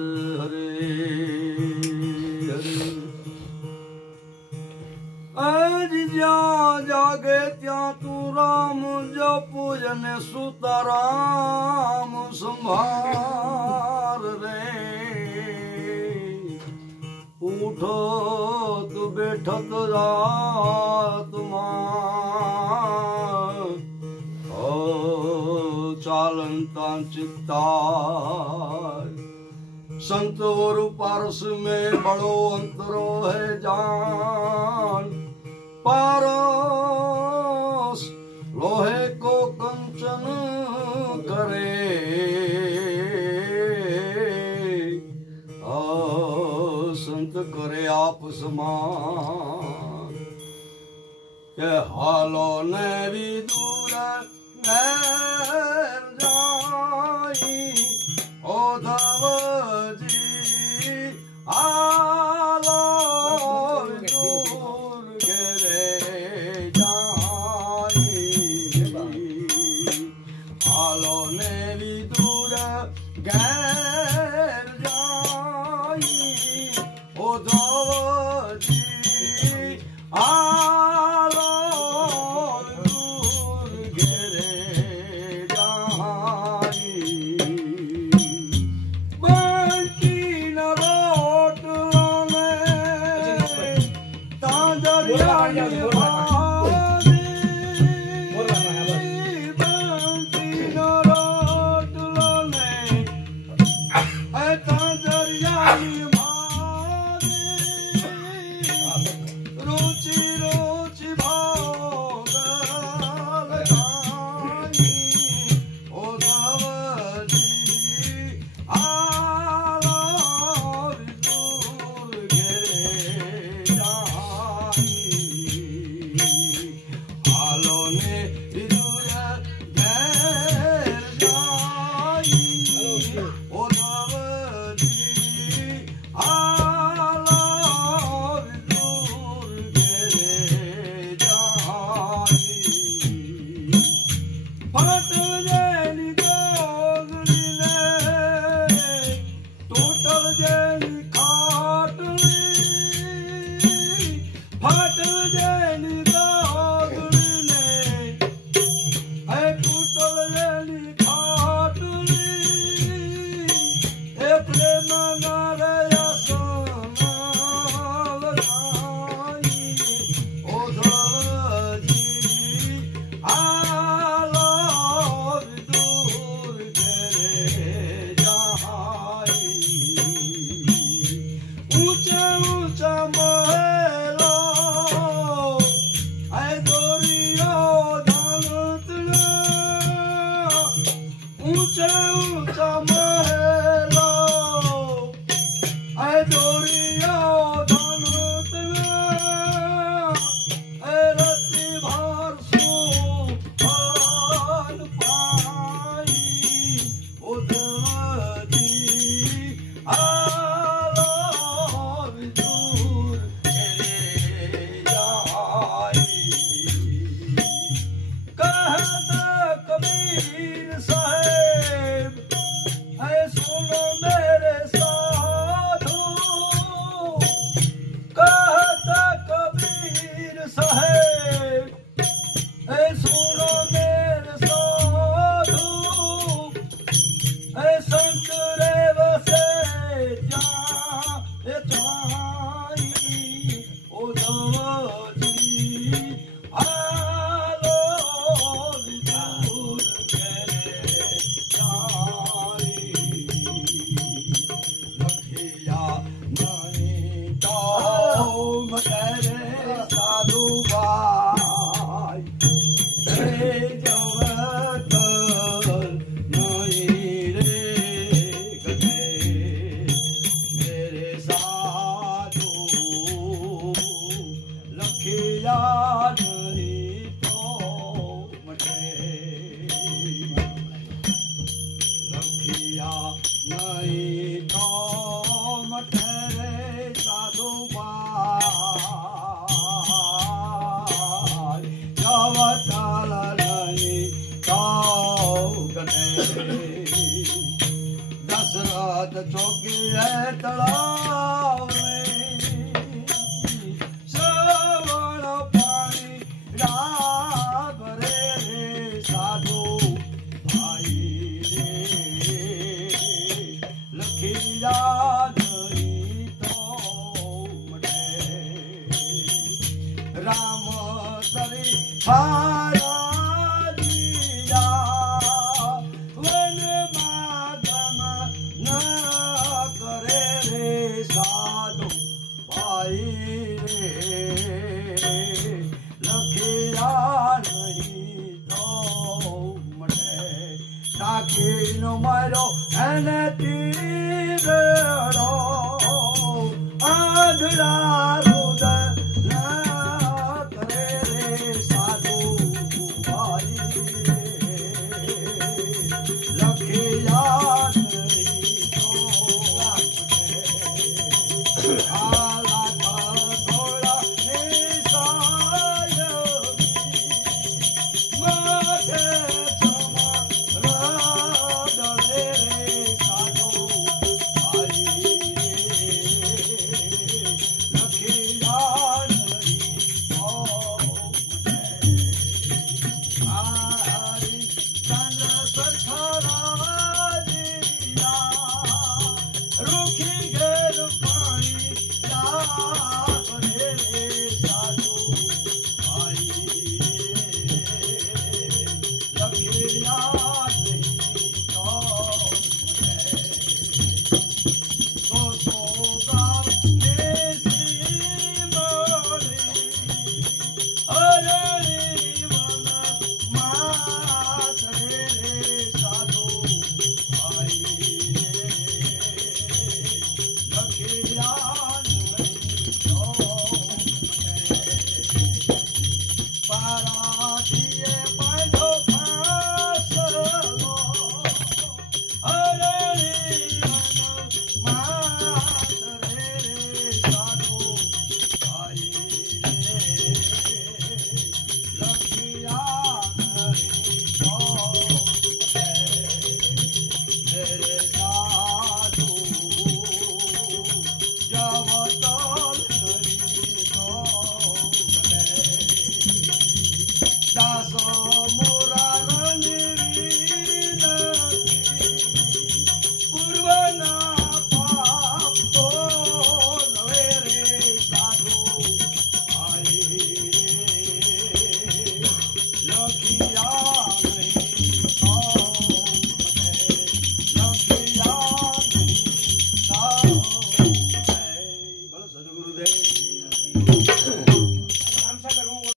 हरे हरे आज ज्या जागे त्या तू राम जप जने सुताराम संभार रे उठत बैठत रात चालंता चित्ता संत और पारस में बड़ो अंतरो है जान पारस लोहे को कंचन करे संत करे आप समान के हालो ने भी दूर जाई ओधव जी आलो दूर घेरे जाई आलो ने भी दूर घेर जाई ओधव जी आलो दूर तलाव में श्रवण पानी भरे रे साधु भाई रे लखिया नहीं तो मटे राम सरी दिया वन माधम न करे रे साधु भाई रे लखिया नहीं तो मटे ताकि नो मारो एने तीरो आधड़ा रुदन करे रे साधु भाई रे लखिया नहीं तो मटे